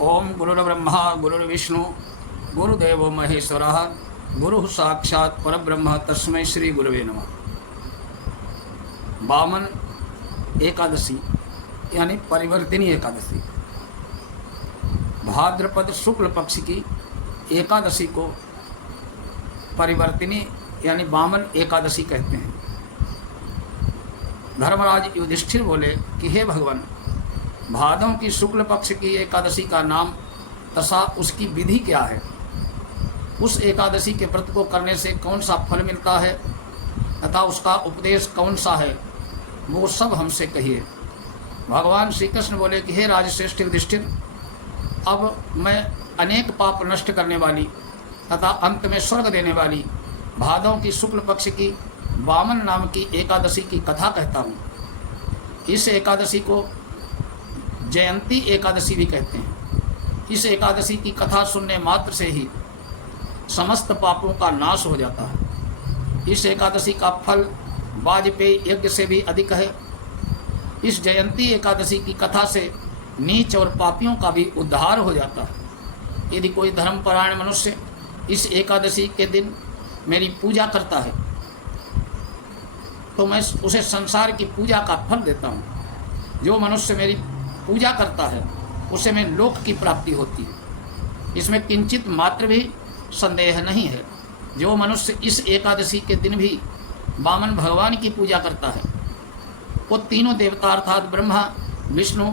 ओम गुरुर्ब्रह्मा गुरुर्विष्णु गुरुदेवो महेश्वरः गुरु साक्षात् परब्रह्म तस्मै श्री गुरुवे नमः। वामन एकादशी यानी परिवर्तिनी एकादशी, भाद्रपद शुक्ल पक्ष की एकादशी को परिवर्तिनी यानी वामन एकादशी कहते हैं। धर्मराज युधिष्ठिर बोले कि हे भगवान, भादों की शुक्ल पक्ष की एकादशी का नाम तथा उसकी विधि क्या है? उस एकादशी के व्रत को करने से कौन सा फल मिलता है तथा उसका उपदेश कौन सा है, वो सब हमसे कहिए। भगवान श्री कृष्ण बोले कि हे राजश्रेष्ठ युधिष्ठिर, अब मैं अनेक पाप नष्ट करने वाली तथा अंत में स्वर्ग देने वाली भादों की शुक्ल पक्ष की वामन नाम की एकादशी की कथा कहता हूँ। इस एकादशी को जयंती एकादशी भी कहते हैं। इस एकादशी की कथा सुनने मात्र से ही समस्त पापों का नाश हो जाता है। इस एकादशी का फल वाजपेयी यज्ञ से भी अधिक है। इस जयंती एकादशी की कथा से नीच और पापियों का भी उद्धार हो जाता है। यदि कोई धर्मपरायण मनुष्य इस एकादशी के दिन मेरी पूजा करता है तो मैं उसे संसार की पूजा का फल देता हूँ। जो मनुष्य मेरी पूजा करता है उसे मैं लोक की प्राप्ति होती है। इसमें किंचित मात्र भी संदेह नहीं है। जो मनुष्य इस एकादशी के दिन भी वामन भगवान की पूजा करता है वो तीनों देवता अर्थात ब्रह्मा विष्णु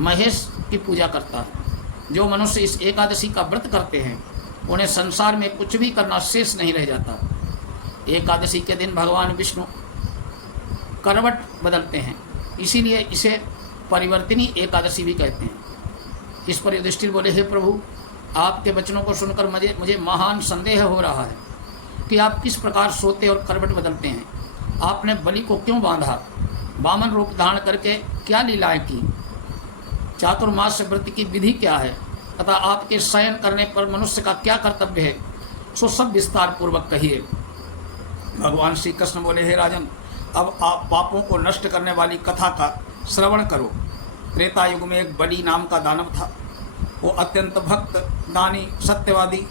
महेश की पूजा करता है। जो मनुष्य इस एकादशी का व्रत करते हैं उन्हें संसार में कुछ भी करना शेष नहीं रह जाता। एकादशी के दिन भगवान विष्णु करवट बदलते हैं, इसीलिए इसे परिवर्तिनी एकादशी भी कहते हैं। इस पर युधिष्ठिर बोले, हे प्रभु, आपके वचनों को सुनकर मुझे महान संदेह हो रहा है कि आप किस प्रकार सोते और करवट बदलते हैं। आपने बलि को क्यों बांधा? वामन रूप धारण करके क्या लीलाएं की? चातुर्मास व्रत की विधि क्या है तथा आपके शयन करने पर मनुष्य का क्या कर्तव्य है, सो सब विस्तार पूर्वक कहिए। भगवान श्री कृष्ण बोले, हे राजन, अब आप पापों को नष्ट करने वाली कथा का श्रवण करो। त्रेता युग में एक बलि नाम का दानव था। वो अत्यंत भक्त, दानी, सत्यवादी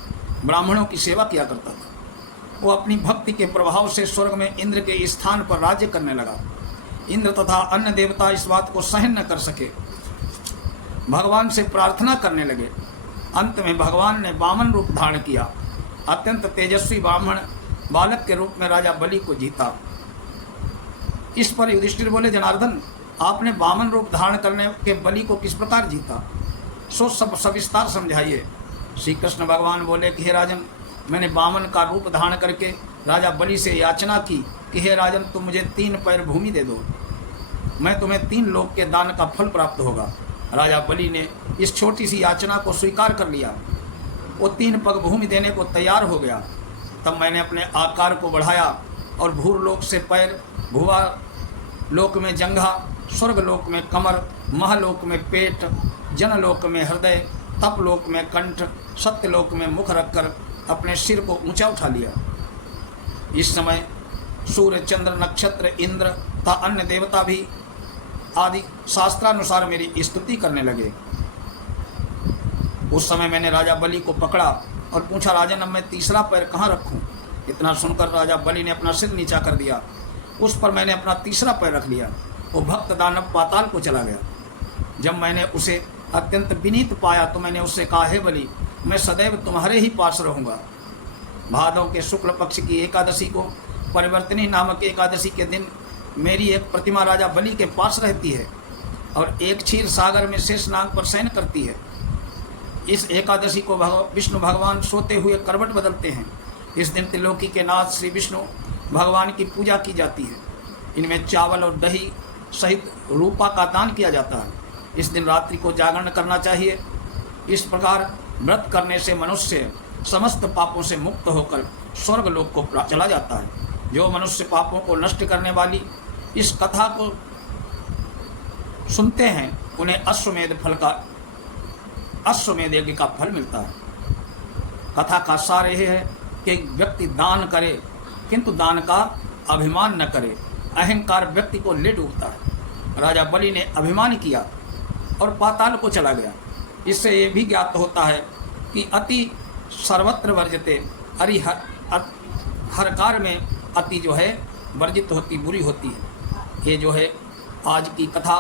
ब्राह्मणों की सेवा किया करता था। वो अपनी भक्ति के प्रभाव से स्वर्ग में इंद्र के स्थान पर राज्य करने लगा। इंद्र तथा अन्य देवता इस बात को सहन न कर सके, भगवान से प्रार्थना करने लगे। अंत में भगवान ने वामन रूप धारण किया। अत्यंत तेजस्वी ब्राह्मण बालक के रूप में राजा बलि को जीता। इस पर युधिष्ठिर बोले, जनार्दन, आपने वामन रूप धारण करने के बलि को किस प्रकार जीता, सो सब सविस्तार समझाइए। श्री कृष्ण भगवान बोले कि हे राजन, मैंने वामन का रूप धारण करके राजा बलि से याचना की कि हे राजन, तुम मुझे 3 पैर भूमि दे दो, मैं तुम्हें 3 लोक के दान का फल प्राप्त होगा। राजा बलि ने इस छोटी सी याचना को स्वीकार कर लिया। वो 3 पग भूमि देने को तैयार हो गया। तब मैंने अपने आकार को बढ़ाया और भूरलोक से पैर, भुवा लोक में जंघा, स्वर्गलोक में कमर, महलोक में पेट, जनलोक में हृदय, तपलोक में कंठ, सत्यलोक में मुख रखकर अपने सिर को ऊंचा उठा लिया। इस समय सूर्य, चंद्र, नक्षत्र, इंद्र तथा अन्य देवता भी आदि शास्त्रानुसार मेरी स्तुति करने लगे। उस समय मैंने राजा बलि को पकड़ा और पूछा, राजन, अब मैं तीसरा पैर कहाँ रखूं? इतना सुनकर राजा बलि ने अपना सिर नीचा कर दिया। उस पर मैंने अपना तीसरा पैर रख लिया। वो भक्त दानव पाताल को चला गया। जब मैंने उसे अत्यंत विनीत पाया तो मैंने उससे कहा, हे बलि, मैं सदैव तुम्हारे ही पास रहूँगा। भादों के शुक्ल पक्ष की एकादशी को परिवर्तनी नामक एकादशी के दिन मेरी एक प्रतिमा राजा बलि के पास रहती है और एक क्षीर सागर में शेषनाग पर शयन करती है। इस एकादशी को विष्णु भगवान सोते हुए करवट बदलते हैं। इस दिन त्रिलोकी के नाथ श्री विष्णु भगवान की पूजा की जाती है। इनमें चावल और दही सहित रूपा का दान किया जाता है। इस दिन रात्रि को जागरण करना चाहिए। इस प्रकार व्रत करने से मनुष्य समस्त पापों से मुक्त होकर स्वर्ग लोक को चला जाता है। जो मनुष्य पापों को नष्ट करने वाली इस कथा को सुनते हैं उन्हें अश्वमेध यज्ञ का फल मिलता है। कथा का सार यह है कि व्यक्ति दान करे किंतु दान का अभिमान न करे। अहंकार व्यक्ति को ले डूबता है। राजा बलि ने अभिमान किया और पाताल को चला गया। इससे ये भी ज्ञात होता है कि अति सर्वत्र वर्जते, हर कार्य में अति जो है वर्जित होती, बुरी होती है। ये जो है आज की कथा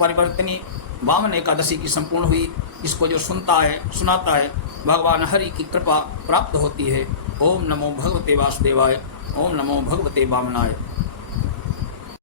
परिवर्तनी वामन एकादशी की संपूर्ण हुई। इसको जो सुनता है, सुनाता है, भगवान हरि की कृपा प्राप्त होती है। ओम नमो भगवते वासुदेवाय, ओम नमो भगवते वामनाय।